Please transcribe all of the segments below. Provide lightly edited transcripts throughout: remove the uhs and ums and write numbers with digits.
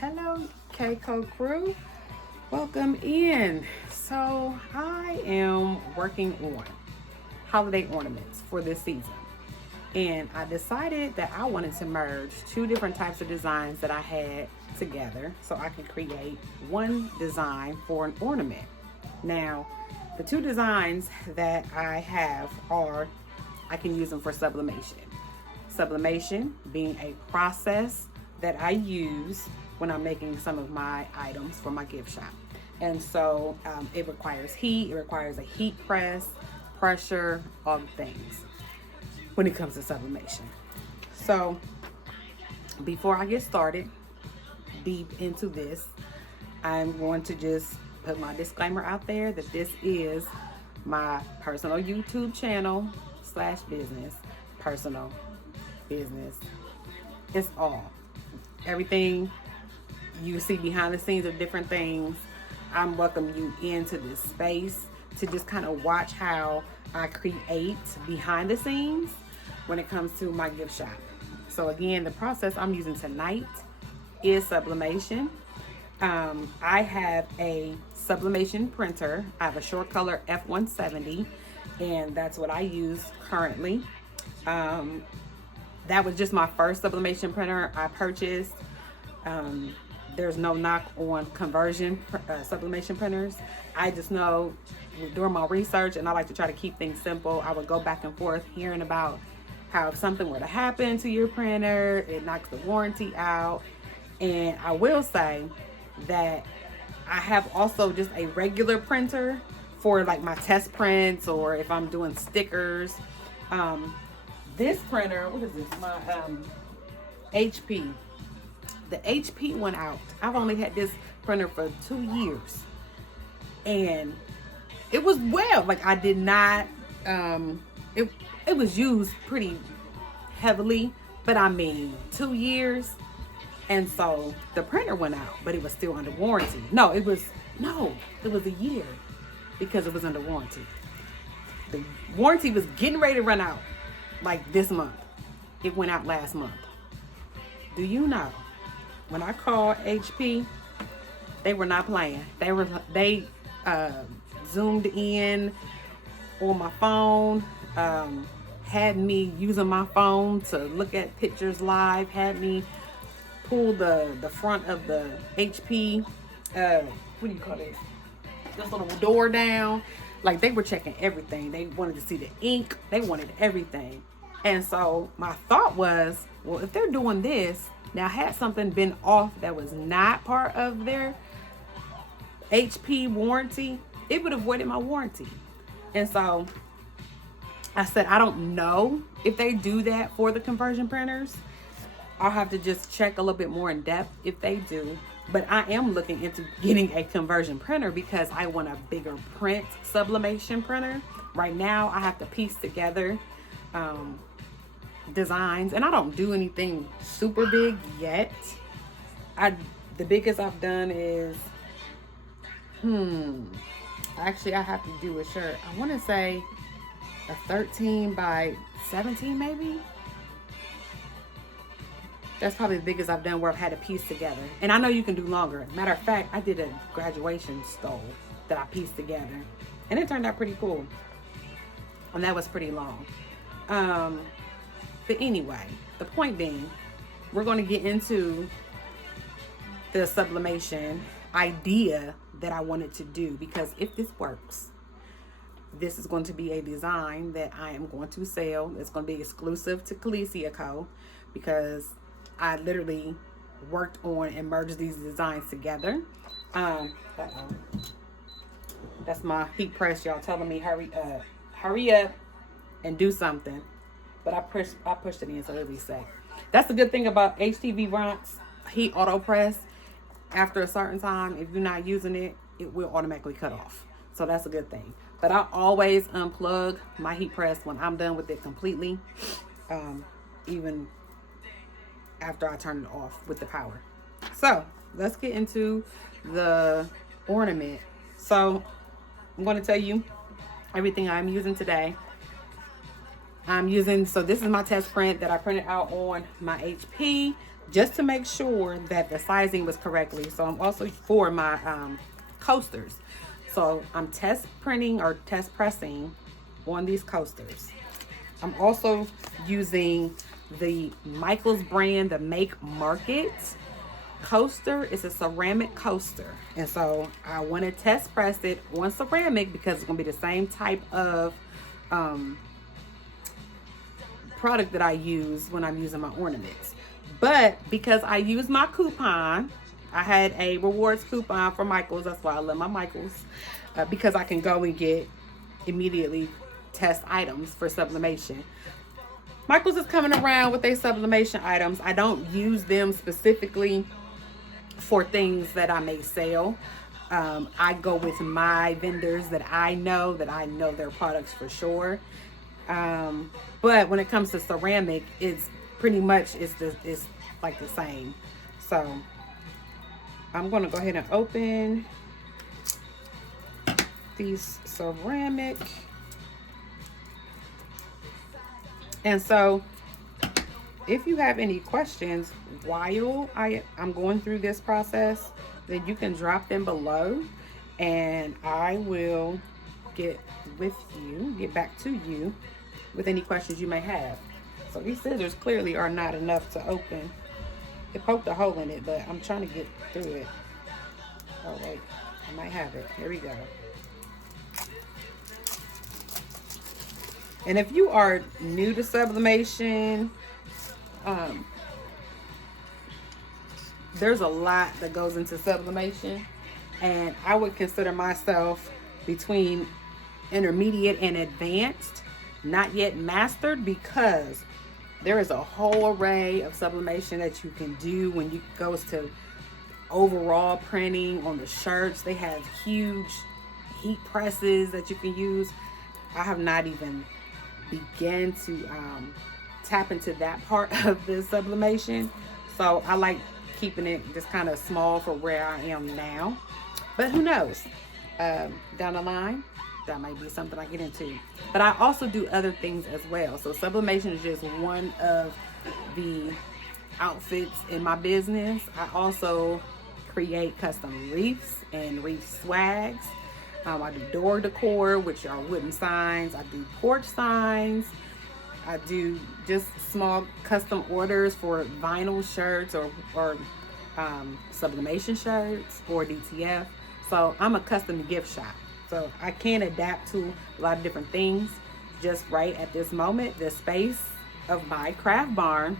Hello, Keiko crew. Welcome in. So I am working on holiday ornaments for this season. And I decided that I wanted to merge two different types of designs that I had together so I could create one design for an ornament. Now, the two designs that I have are, I can use them for sublimation. Sublimation being a process that I use when I'm making some of my items for my gift shop. And so it requires heat, it requires a heat press, pressure, all the things when it comes to sublimation. So before I get started deep into this, I'm going to just put my disclaimer out there that this is my personal YouTube channel / business, personal business. It's all. Everything you see behind the scenes of different things, I'm welcoming you into this space to just kind of watch how I create behind the scenes when it comes to my gift shop. So again, the process I'm using tonight is sublimation. I have a sublimation printer. I have a short color F170, and that's what I use currently. That was just my first sublimation printer I purchased. There's no knock on conversion sublimation printers. I just know during my research, and I like to try to keep things simple, I would go back and forth hearing about how if something were to happen to your printer, it knocks the warranty out. And I will say that I have also just a regular printer for like my test prints or if I'm doing stickers. This printer, what is this? My HP. The HP went out. I've only had this printer for 2 years. And it was well, like I did not, it was used pretty heavily, but I mean 2 years. And so the printer went out, but it was still under warranty. It was a year because it was under warranty. The warranty was getting ready to run out like this month. It went out last month. Do you know, when I called HP, they were not playing. They zoomed in on my phone, had me using my phone to look at pictures live, had me pull the front of the HP, what do you call it? This little door down. Like they were checking everything. They wanted to see the ink. They wanted everything. And so my thought was, well, if they're doing this, now had something been off that was not part of their HP warranty, it would have voided my warranty. And so I said, I don't know if they do that for the conversion printers. I'll have to just check a little bit more in depth if they do. But I am looking into getting a conversion printer because I want a bigger print sublimation printer. Right now, I have to piece together designs, and I don't do anything super big yet. The biggest I've done is, actually I have to do a shirt. I want to say a 13 by 17 maybe. That's probably the biggest I've done where I've had to piece together. And I know you can do longer. Matter of fact, I did a graduation stole that I pieced together. And it turned out pretty cool. And that was pretty long. But anyway, the point being, we're going to get into the sublimation idea that I wanted to do. Because if this works, this is going to be a design that I am going to sell. It's going to be exclusive to Calicia Co. Because I literally worked on and merged these designs together. That's my heat press, y'all telling me hurry up and do something. But I pushed it in so it'll be safe. That's the good thing about HTV Ronks heat auto press. After a certain time, if you're not using it, it will automatically cut off. So that's a good thing. But I always unplug my heat press when I'm done with it completely. Even after I turn it off with the power. So let's get into the ornament. So I'm going to tell you everything I'm using today. I'm using, so this is my test print that I printed out on my HP just to make sure that the sizing was correctly. So I'm also for my coasters. So I'm test printing or test pressing on these coasters. I'm also using the Michaels brand, the Make Market coaster. It's a ceramic coaster. And so I want to test press it on ceramic because it's going to be the same type of product that I use when I'm using my ornaments. But because I use my coupon, I had a rewards coupon for Michaels. That's why I love my Michaels, because I can go and get immediately test items for sublimation. Michaels is coming around with their sublimation items. I don't use them specifically for things that I may sell. I go with my vendors that I know their products for sure. But when it comes to ceramic, it's pretty much it's like the same. So I'm gonna go ahead and open these ceramic. And so if you have any questions while I'm going through this process, then you can drop them below and I will get back to you with any questions you may have. So these scissors clearly are not enough to open. It poked a hole in it, but I'm trying to get through it. Oh wait, I might have it. Here we go. And if you are new to sublimation, there's a lot that goes into sublimation, and I would consider myself between intermediate and advanced, not yet mastered, because there is a whole array of sublimation that you can do when it goes to overall printing on the shirts. They have huge heat presses that you can use. I have not even began to tap into that part of the sublimation, so I like keeping it just kind of small for where I am now. But who knows, down the line that might be something I get into. But I also do other things as well. So sublimation is just one of the outfits in my business. I also create custom wreaths and wreath swags. I do door decor, which are wooden signs. I do porch signs. I do just small custom orders for vinyl shirts or sublimation shirts or DTF. So I'm a custom gift shop. So I can adapt to a lot of different things. Just right at this moment, the space of my craft barn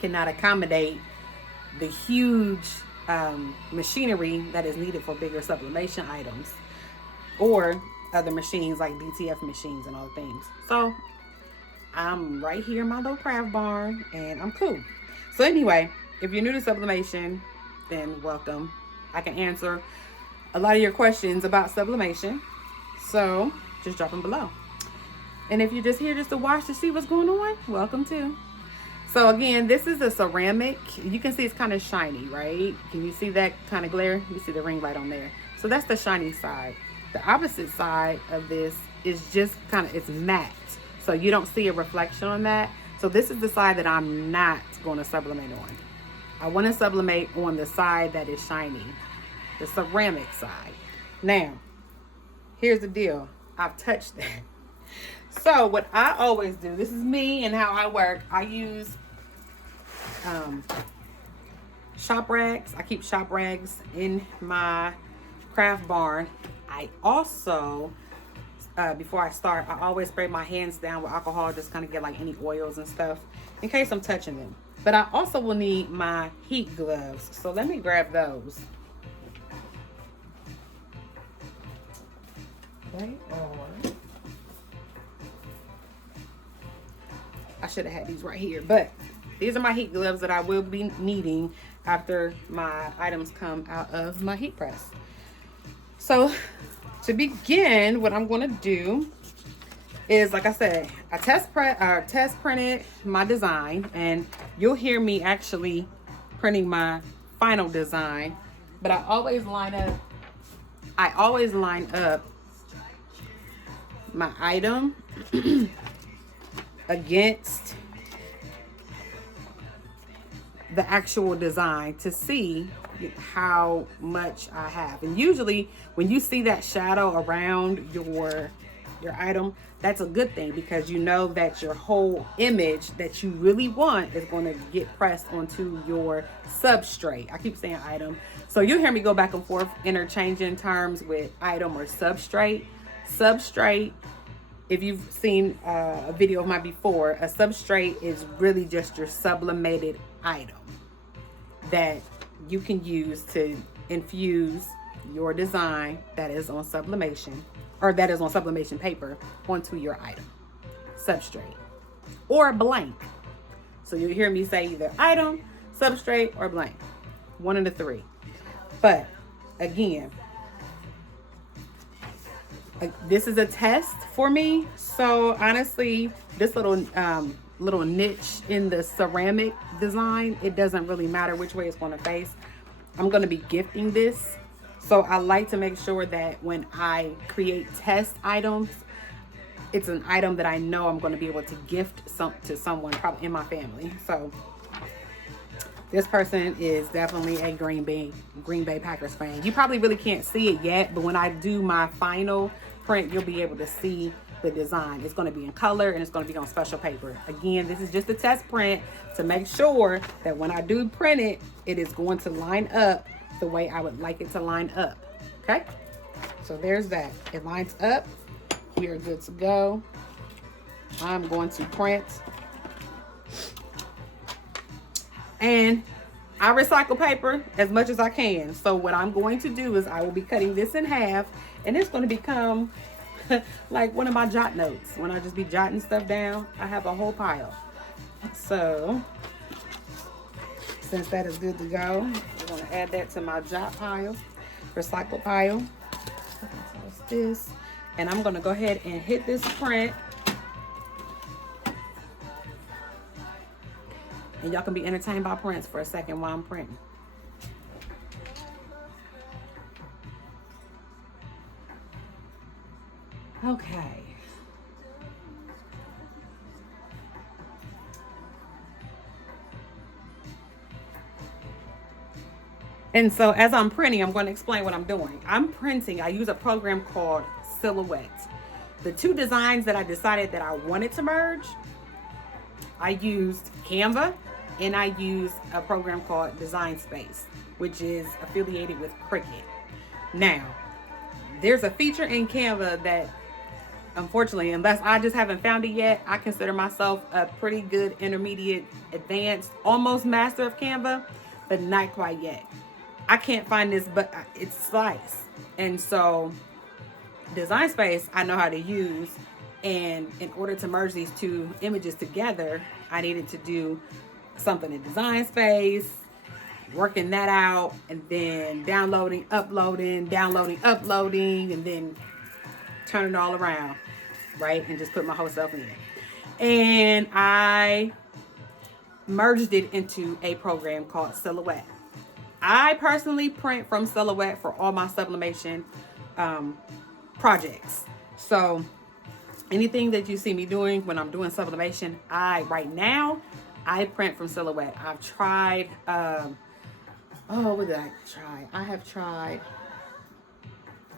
cannot accommodate the huge machinery that is needed for bigger sublimation items or other machines like DTF machines and other things. So I'm right here in my little craft barn and I'm cool. So anyway, if you're new to sublimation, then welcome. I can answer a lot of your questions about sublimation. So just drop them below. And if you're just here just to watch to see what's going on, welcome too. So again, this is a ceramic. You can see it's kind of shiny, right? Can you see that kind of glare? You see the ring light on there. So that's the shiny side. The opposite side of this is just kind of, it's matte. So you don't see a reflection on that. So this is the side that I'm not going to sublimate on. I want to sublimate on the side that is shiny, the ceramic side. Now, here's the deal. I've touched that. So what I always do, this is me and how I work. I use shop rags. I keep shop rags in my craft barn. I also, before I start, I always spray my hands down with alcohol, just kind of get like any oils and stuff in case I'm touching them. But I also will need my heat gloves. So let me grab those. They are, I should have had these right here, but these are my heat gloves that I will be needing after my items come out of my heat press. So to begin, what I'm going to do is, like I said, I test printed my design, and you'll hear me actually printing my final design. But I always line up my item against the actual design to see how much I have. And usually when you see that shadow around your item, that's a good thing, because you know that your whole image that you really want is going to get pressed onto your substrate. I keep saying item, so you'll hear me go back and forth interchanging terms with item or substrate. Substrate, if you've seen a video of mine before, a substrate is really just your sublimated item that you can use to infuse your design that is on sublimation, or that is on sublimation paper, onto your item, substrate, or blank. So you'll hear me say either item, substrate, or blank, one of the three. But again, this is a test for me. So honestly, this little niche in the ceramic design, it doesn't really matter which way it's going to face. I'm going to be gifting this. So I like to make sure that when I create test items, it's an item that I know I'm going to be able to gift to someone, probably in my family. So this person is definitely a Green Bay Packers fan. You probably really can't see it yet, but when I do my final print, you'll be able to see the design. It's going to be in color and it's going to be on special paper. Again, this is just a test print to make sure that when I do print it, it is going to line up the way I would like it to line up. Okay, so there's that. It lines up. We are good to go. I'm going to print. And I recycle paper as much as I can. So what I'm going to do is I will be cutting this in half, and it's going to become like one of my jot notes. When I just be jotting stuff down, I have a whole pile. So since that is good to go, I'm going to add that to my jot pile, recycle pile. What's this? And I'm going to go ahead and hit this print. And y'all can be entertained by prints for a second while I'm printing. Okay. And so as I'm printing, I'm going to explain what I'm doing. I'm printing, I use a program called Silhouette. The two designs that I decided that I wanted to merge, I used Canva and I used a program called Design Space, which is affiliated with Cricut. Now, there's a feature in Canva that, unfortunately, unless I just haven't found it yet, I consider myself a pretty good intermediate, advanced, almost master of Canva, but not quite yet. I can't find this, but it's slice. And so Design Space I know how to use, and in order to merge these two images together, I needed to do something in Design Space, working that out, and then downloading, uploading, and then turn it all around, right? And just put my whole self in it. And I merged it into a program called Silhouette. I personally print from Silhouette for all my sublimation projects. So anything that you see me doing when I'm doing sublimation, right now I print from Silhouette. I've tried, what did I try? I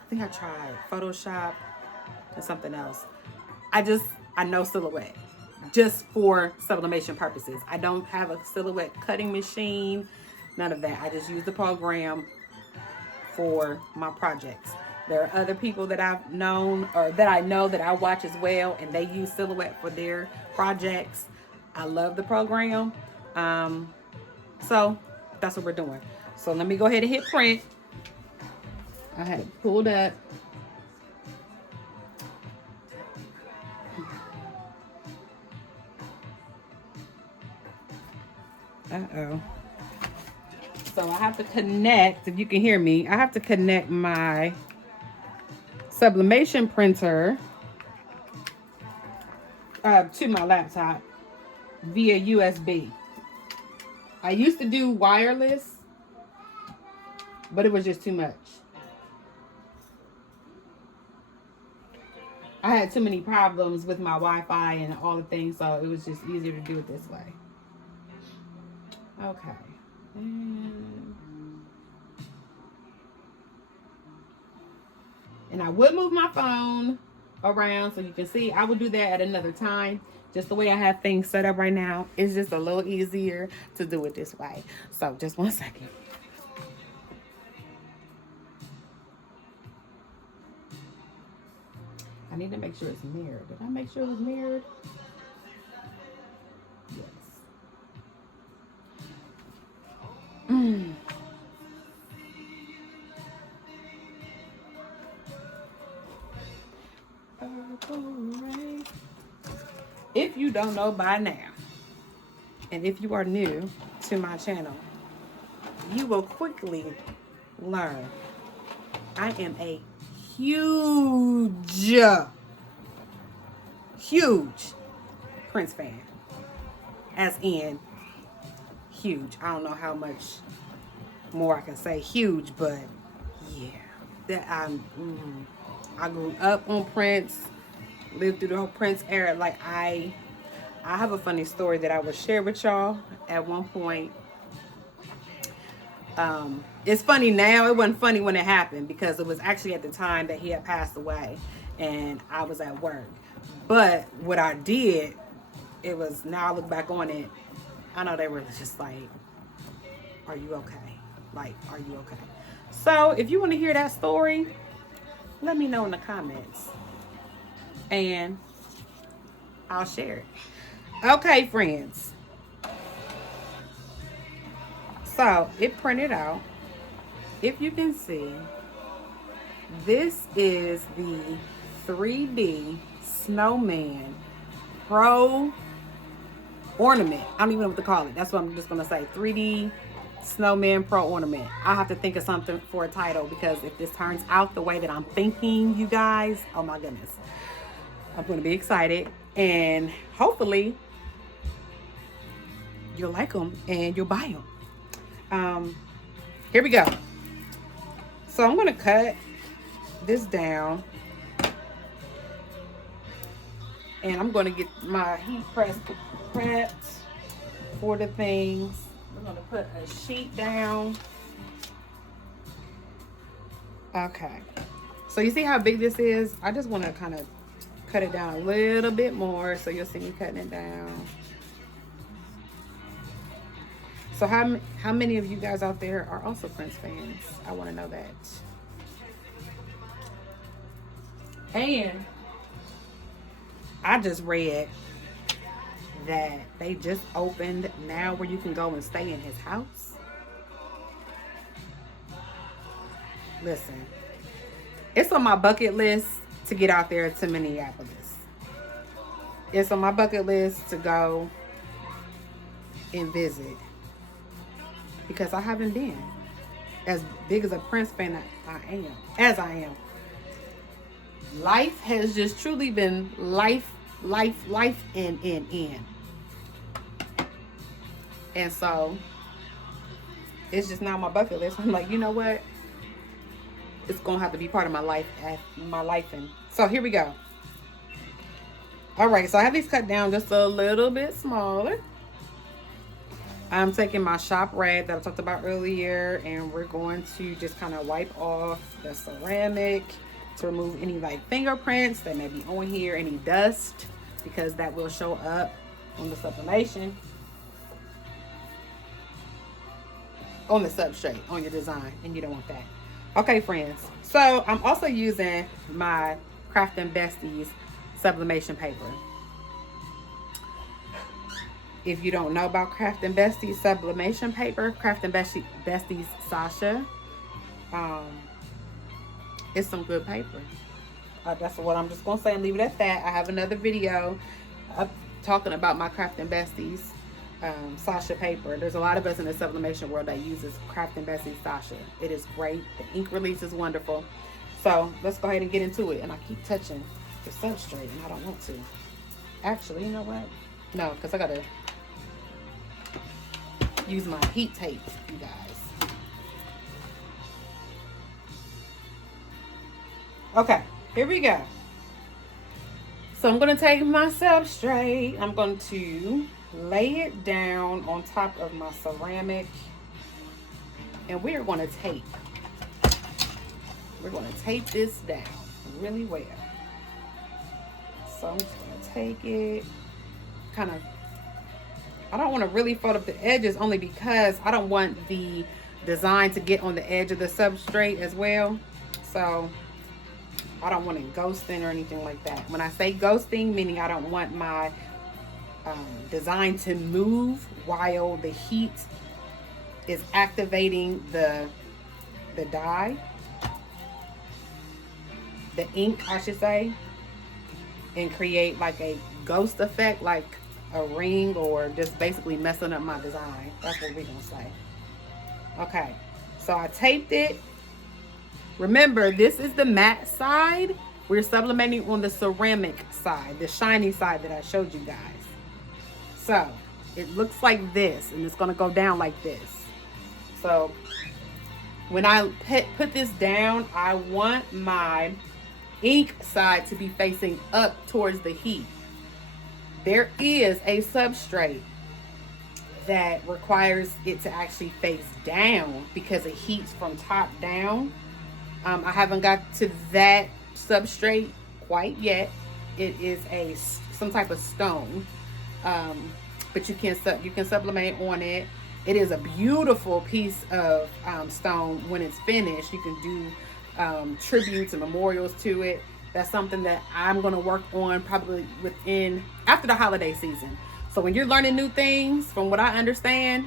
think I tried Photoshop and something else. I know Silhouette just for sublimation purposes. I don't have a Silhouette cutting machine, none of that. I just use the program for my projects. There are other people that I've known, or that I know that I watch as well, and they use Silhouette for their projects. I love the program. So that's what we're doing. So let me go ahead and hit print. I had it pulled up. Uh-oh. So I have to connect, if you can hear me, I have to connect my sublimation printer to my laptop via USB. I used to do wireless, but it was just too much. I had too many problems with my Wi-Fi and all the things, so it was just easier to do it this way. Okay. And I would move my phone around so you can see. I would do that at another time. Just the way I have things set up right now, it's just a little easier to do it this way. So just 1 second. I need to make sure it's mirrored. Did I make sure it was mirrored? Yes. If you don't know by now, and if you are new to my channel, you will quickly learn I am a huge Prince fan. As in huge. I don't know how much more I can say huge, but yeah. That I grew up on Prince, lived through the whole Prince era. Like I have a funny story that I will share with y'all at one point. It's funny now. It wasn't funny when it happened because it was actually at the time that he had passed away and I was at work. But what I did, it was, now I look back on it, I know they were just like, are you okay? Like, are you okay? So if you want to hear that story, let me know in the comments and I'll share it. Okay, friends. So it printed out. If you can see, this is the 3D Snowman Pro Ornament. I don't even know what to call it. That's what I'm just going to say. 3D Snowman Pro Ornament. I'll have to think of something for a title because if this turns out the way that I'm thinking, you guys, oh my goodness. I'm going to be excited and hopefully you'll like them and you'll buy them. Here we go. So I'm going to cut this down and I'm going to get my heat press prepped for the things. We're going to put a sheet down. Okay. So you see how big this is? I just want to kind of cut it down a little bit more so you'll see me cutting it down. So how many of you guys out there are also Prince fans? I want to know that. And I just read that they just opened now where you can go and stay in his house. Listen, it's on my bucket list to get out there to Minneapolis. It's on my bucket list to go and visit. Because I haven't been as big as a Prince fan as I am. Life has just truly been life, in. And so, it's just now on my bucket list. I'm like, you know what? It's going to have to be part of my life, and so here we go. All right, so I have these cut down just a little bit smaller. I'm taking my shop rag that I talked about earlier and we're going to just kind of wipe off the ceramic to remove any like fingerprints that may be on here, any dust, because that will show up on the sublimation, on the substrate, on your design, and you don't want that. Okay, friends, so I'm also using my Besties sublimation paper. If you don't know about Besties sublimation paper, Besties Sasha, it's some good paper. That's what I'm just gonna say and leave it at that. I have another video talking about my Besties Sasha paper. There's a lot of us in the sublimation world that uses Besties Sasha. It is great. The ink release is wonderful. So let's go ahead and get into it. And I keep touching the substrate and I don't want to. Actually, you know what? No, because I gotta use my heat tape, you guys. Okay, here we go. So I'm going to take my substrate. I'm going to lay it down on top of my ceramic. And we're going to tape. We're going to tape this down really well. So I'm just going to take it, kind of, I don't want to really fold up the edges only because I don't want the design to get on the edge of the substrate as well. So I don't want it ghosting or anything like that. When I say ghosting, meaning I don't want my design to move while the heat is activating the dye, the ink I should say, and create like a ghost effect, like a ring, or just basically messing up my design. That's what we're gonna say. Okay, so I taped it. Remember, this is the matte side. We're sublimating on the ceramic side, the shiny side that I showed you guys. So it looks like this, and it's gonna go down like this. So when I put this down, I want my ink side to be facing up towards the heat. There is a substrate that requires it to actually face down because it heats from top down. I haven't got to that substrate quite yet. It is some type of stone, but you can sublimate on it. It is a beautiful piece of stone. When it's finished, you can do tributes and memorials to it. That's something that I'm going to work on probably after the holiday season. So when you're learning new things, from what I understand,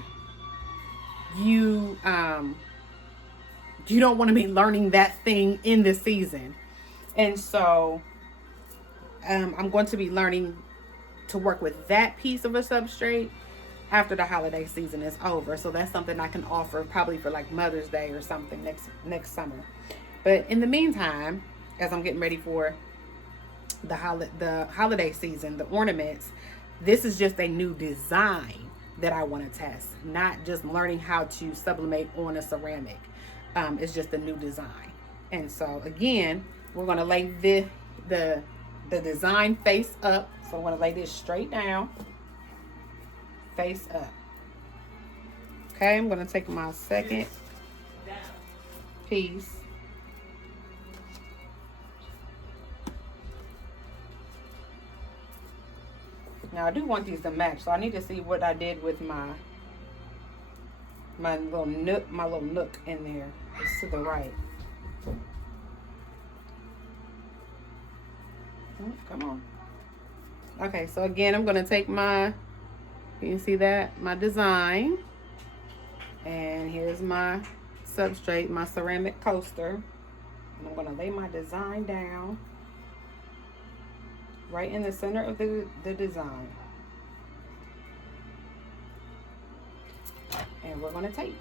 you don't want to be learning that thing in the season. And so I'm going to be learning to work with that piece of a substrate after the holiday season is over. So that's something I can offer probably for like Mother's Day or something next summer. But in the meantime, as I'm getting ready for the holiday season, the ornaments, this is just a new design that I want to test, not just learning how to sublimate on a ceramic. It's just a new design. And so again, we're going to lay the design face up. So I'm going to lay this straight down, face up. Okay, I'm going to take my second piece. Now I do want these to match, so I need to see what I did with my little nook in there. It's to the right. Oh, come on. Okay, so again, I'm going to take you can see that, my design. And here's my substrate, my ceramic coaster. And I'm going to lay my design down right in the center of the design. And we're going to tape.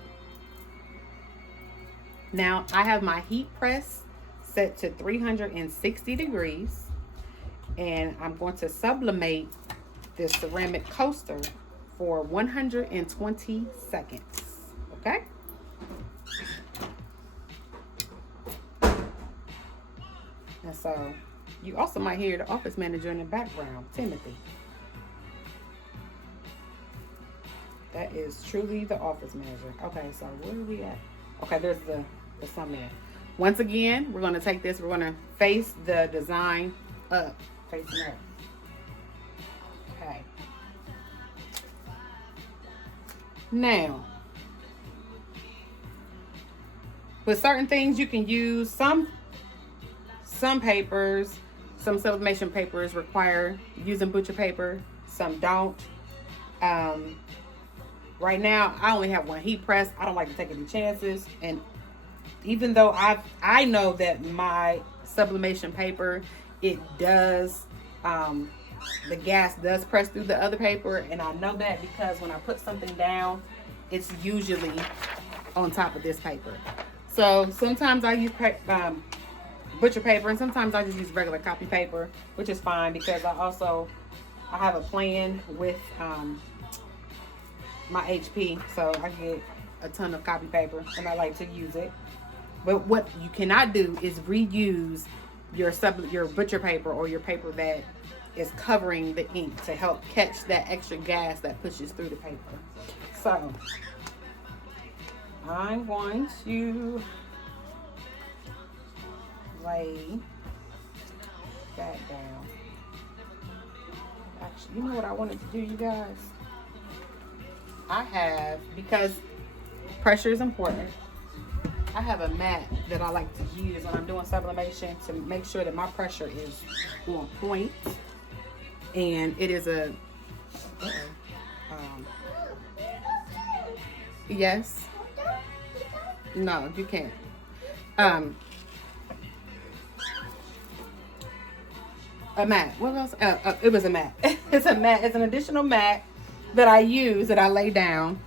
Now I have my heat press set to 360 degrees, and I'm going to sublimate this ceramic coaster for 120 seconds. Okay? And so you also might hear the office manager in the background, Timothy. That is truly the office manager. Okay, so where are we at? Okay, there's the summit. Once again, we're going to take this, we're going to face the design up, facing up. Okay. Now, with certain things, you can use some papers. Some sublimation papers require using butcher paper. Some don't. Right now, I only have one heat press. I don't like to take any chances. And even though I know that my sublimation paper, it does, the gas does press through the other paper. And I know that because when I put something down, it's usually on top of this paper. So sometimes I use butcher paper, and sometimes I just use regular copy paper, which is fine because I have a plan with my HP, so I get a ton of copy paper and I like to use it. But what you cannot do is reuse your butcher paper or your paper that is covering the ink to help catch that extra gas that pushes through the paper. So I'm going to lay that down. Actually, you know what I wanted to do, you guys? I have, because pressure is important, I have a mat that I like to use when I'm doing sublimation to make sure that my pressure is on point. And it is a, yes, no, you can't. A mat, what else? It was a mat. It's a mat, it's an additional mat that I use, that I lay down,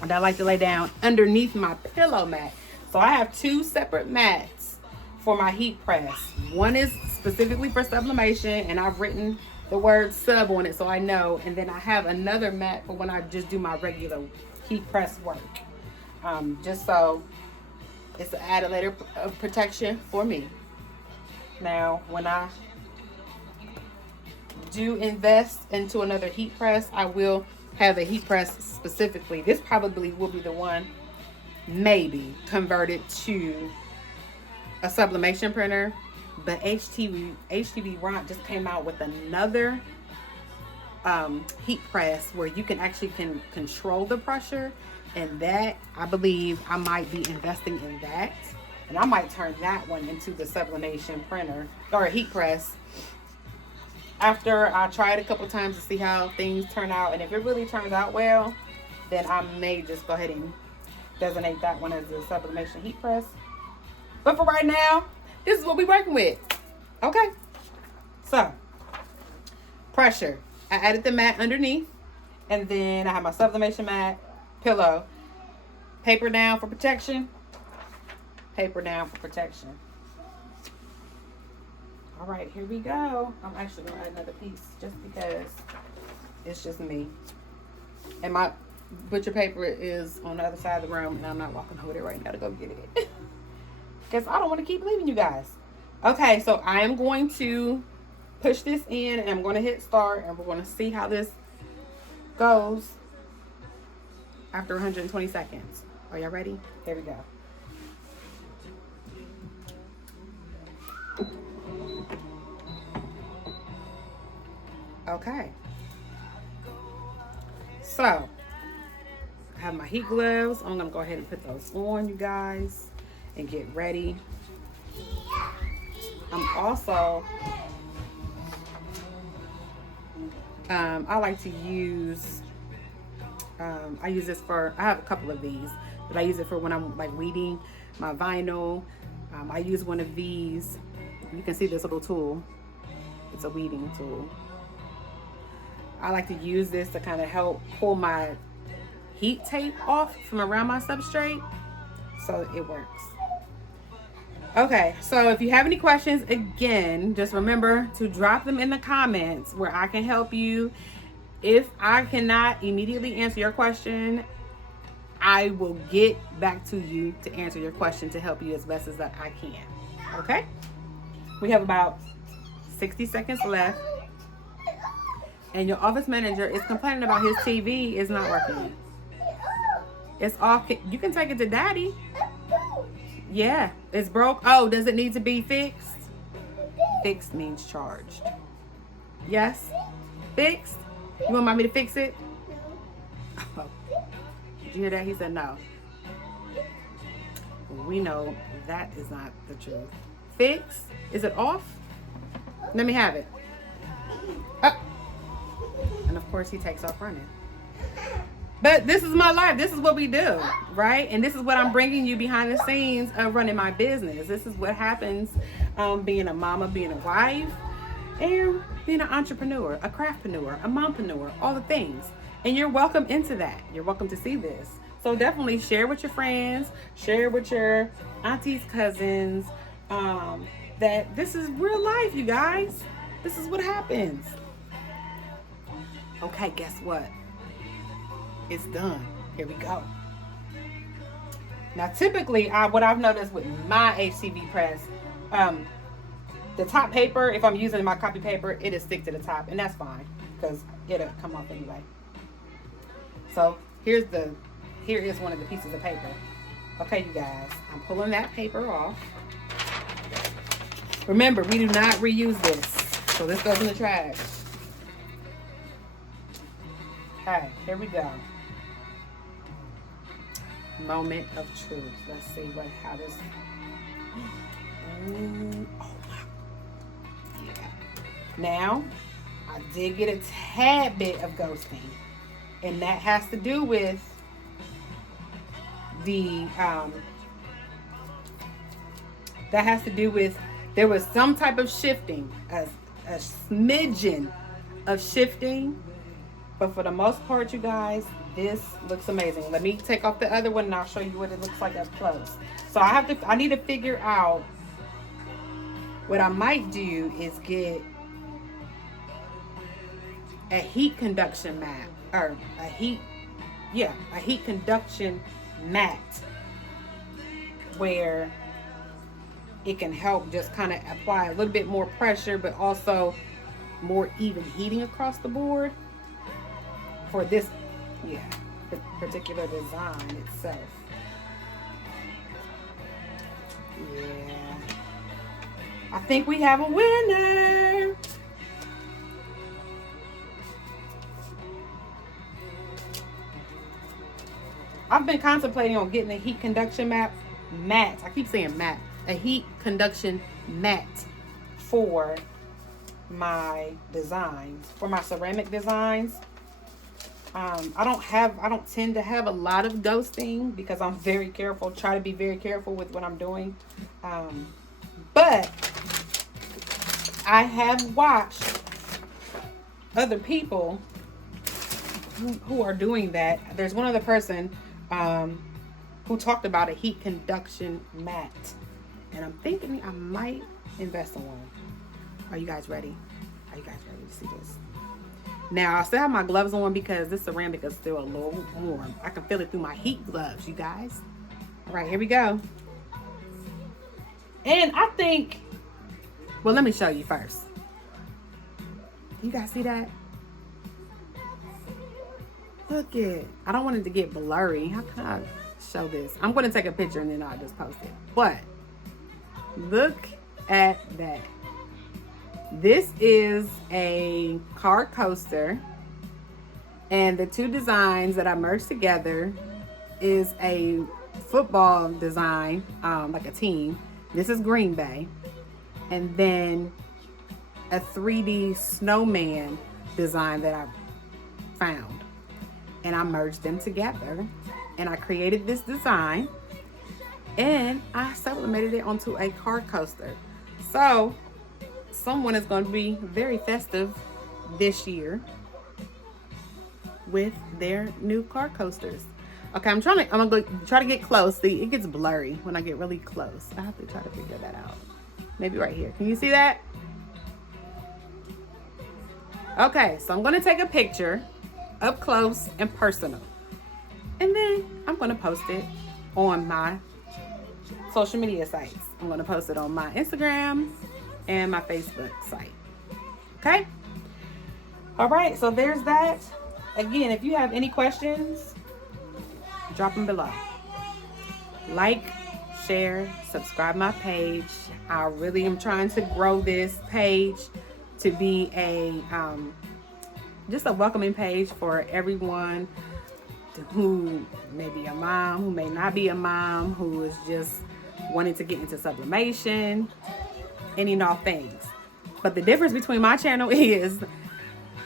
and I like to lay down underneath my pillow mat. So I have two separate mats for my heat press. One is specifically for sublimation, and I've written the word sub on it so I know. And then I have another mat for when I just do my regular heat press work. Just so it's an added layer of protection for me. Now, when I do invest into another heat press, I will have a heat press specifically. This probably will be the one maybe converted to a sublimation printer, but HTV Ront just came out with another heat press where you can actually control the pressure, and that, I believe I might be investing in that, and I might turn that one into the sublimation printer or a heat press after I try it a couple times to see how things turn out. And if it really turns out well, then I may just go ahead and designate that one as a sublimation heat press. But for right now, this is what we're working with. Okay, so pressure, I added the mat underneath, and then I have my sublimation mat, pillow, paper down for protection, paper down for protection. All right, here we go. I'm actually gonna add another piece just because it's just me. And my butcher paper is on the other side of the room, and I'm not walking over there right now to go get it. Because I don't want to keep leaving you guys. Okay, so I am going to push this in, and I'm going to hit start, and we're going to see how this goes after 120 seconds. Are y'all ready? Here we go. Okay, so I have my heat gloves. I'm gonna go ahead and put those on, you guys, and get ready. I'm also I like to use I use this for, I have a couple of these, but I use it for when I'm like weeding my vinyl. I use one of these. You can see this little tool. It's a weeding tool. I like to use this to kind of help pull my heat tape off from around my substrate, so it works. Okay, so if you have any questions, again, just remember to drop them in the comments where I can help you. If I cannot immediately answer your question, I will get back to you to answer your question to help you as best as I can. Okay? We have about 60 seconds left. And your office manager is complaining about his TV is not working. It's off. You can take it to daddy. Yeah, it's broke. Oh, does it need to be fixed? Fixed means charged. Yes? Fixed? You want mommy to fix it? Oh. Did you hear that? He said no. We know that is not the truth. Fix? Is it off? Let me have it. Oh. And of course he takes off running. But this is my life. This is what we do, right? And this is what I'm bringing you behind the scenes of running my business. This is what happens being a mama, being a wife, and being an entrepreneur, a craftpreneur, a mompreneur, all the things. And you're welcome into that. You're welcome to see this. So definitely share with your friends, share with your aunties, cousins, that this is real life, you guys. This is what happens. Okay, guess what? It's done. Here we go. Now, typically, what I've noticed with my HTV press, the top paper, if I'm using my copy paper, it'll stick to the top, and that's fine because it'll come off anyway. So here is one of the pieces of paper. Okay, you guys, I'm pulling that paper off. Remember, we do not reuse this, so this goes in the trash. Okay, here we go. Moment of truth. Let's see how this. Oh my. Yeah. Now, I did get a tad bit of ghosting, and that has to do with there was some type of shifting, a smidgen of shifting, but for the most part, you guys, this looks amazing. Let me take off the other one and I'll show you what it looks like up close. So I need to figure out what I might do is get a heat conduction mat, or a heat conduction mat where it can help just kind of apply a little bit more pressure, but also more even heating across the board for this, particular design itself. Yeah. I think we have a winner. I've been contemplating on getting a heat conduction mat. I keep saying mat. A heat conduction mat for my designs, for my ceramic designs. I don't tend to have a lot of ghosting because I'm very careful, try to be very careful with what I'm doing. But I have watched other people who are doing that. There's one other person who talked about a heat conduction mat, and I'm thinking I might invest in one. Are you guys ready? Are you guys ready to see this? Now, I still have my gloves on because this ceramic is still a little warm. I can feel it through my heat gloves, you guys. All right, here we go. And I think, well, let me show you first. You guys see that? Look it. I don't want it to get blurry. How can I show this? I'm going to take a picture and then I'll just post it. But look at that. This is a car coaster, and the two designs that I merged together is a football design, like a team. This is Green Bay, and then a 3D snowman design that I found, and I merged them together, and I created this design, and I sublimated it onto a car coaster. So someone is going to be very festive this year with their new car coasters. Okay, I'm gonna go try to get close. See, it gets blurry when I get really close. I have to try to figure that out. Maybe right here. Can you see that? Okay, so I'm gonna take a picture up close and personal, and then I'm gonna post it on my social media sites. I'm gonna post it on my Instagram and my Facebook site. Okay? All right, so there's that. Again, if you have any questions, drop them below. Like, share, subscribe my page. I really am trying to grow this page to be just a welcoming page for everyone who may be a mom, who may not be a mom, who is just wanting to get into sublimation, any and all things. But the difference between my channel is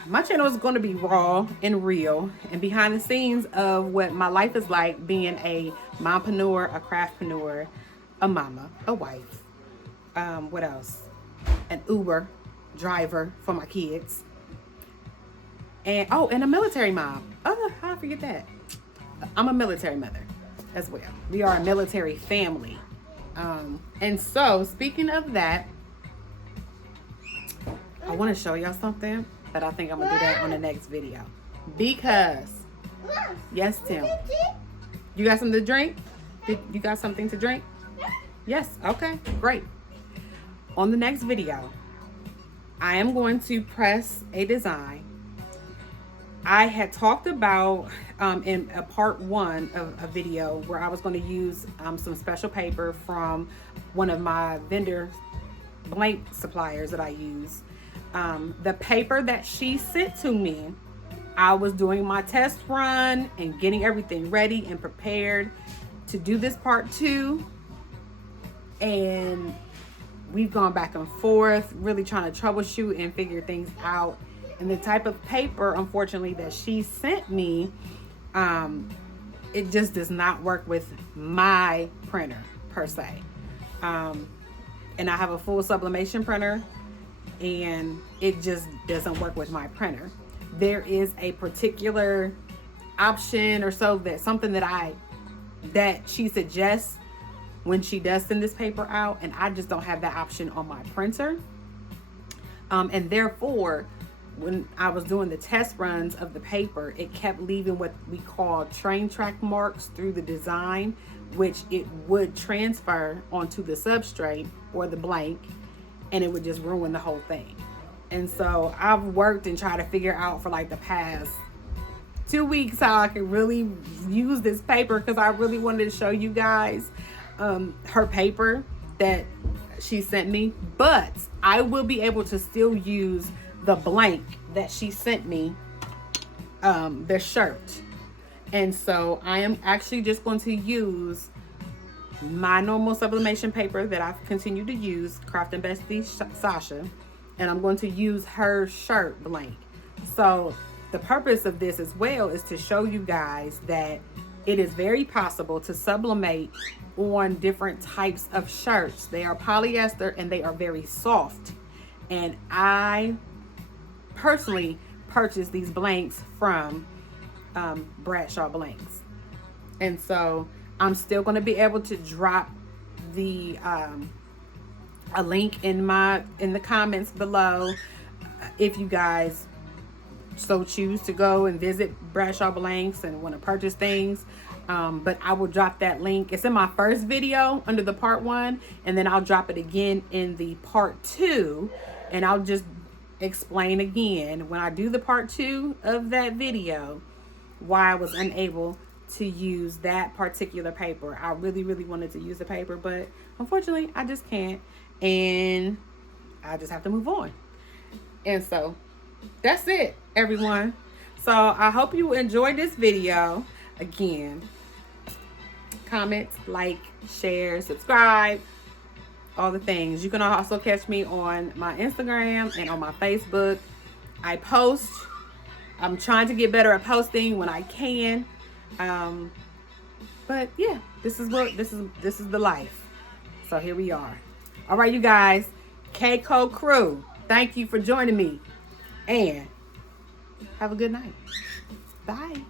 going to be raw and real and behind the scenes of what my life is like being a mompreneur, a craftpreneur, a mama, a wife, what else? An Uber driver for my kids. And a military mom. Oh, how I forget that? I'm a military mother as well. We are a military family. And so speaking of that, I want to show y'all something, but I think I'm going to do that on the next video. Because, yes, Tim. You got something to drink? You got something to drink? Yes, okay, great. on the next video, I am going to press a design. I had talked about in a part 1 of a video where I was going to use some special paper from one of my vendor blank suppliers that I use. The paper that she sent to me, I was doing my test run and getting everything ready and prepared to do this part 2. And we've gone back and forth, really trying to troubleshoot and figure things out. And the type of paper, unfortunately, that she sent me, it just does not work with my printer per se. And I have a full sublimation printer, and it just doesn't work with my printer. There is a particular option or so, that something that she suggests when she does send this paper out, and I just don't have that option on my printer. And therefore, when I was doing the test runs of the paper, it kept leaving what we call train track marks through the design, which it would transfer onto the substrate or the blank, and it would just ruin the whole thing. And so I've worked and tried to figure out for like the past 2 weeks how I can really use this paper, because I really wanted to show you guys her paper that she sent me. But I will be able to still use the blank that she sent me, the shirt. And so I am actually just going to use my normal sublimation paper that I've continued to use, Besties Sasha, and I'm going to use her shirt blank. So the purpose of this as well is to show you guys that it is very possible to sublimate on different types of shirts. They are polyester and they are very soft. And I personally purchased these blanks from Bradshaw Blanks. And so I'm still going to be able to drop the a link in the comments below if you guys so choose to go and visit Bradshaw Blanks and want to purchase things. But I will drop that link. It's in my first video under the part 1, and then I'll drop it again in the part 2, and I'll just explain again when I do the part 2 of that video why I was unable to use that particular paper. I really wanted to use the paper, but unfortunately I just can't, and I just have to move on. And so that's it, everyone. So I hope you enjoyed this video. Again, comment, like, share, subscribe, all the things. You can also catch me on my Instagram and on my Facebook. I post. I'm trying to get better at posting when I can. But yeah, this is the life. So here we are. All right, you guys, Keiko crew, thank you for joining me, and have a good night. Bye.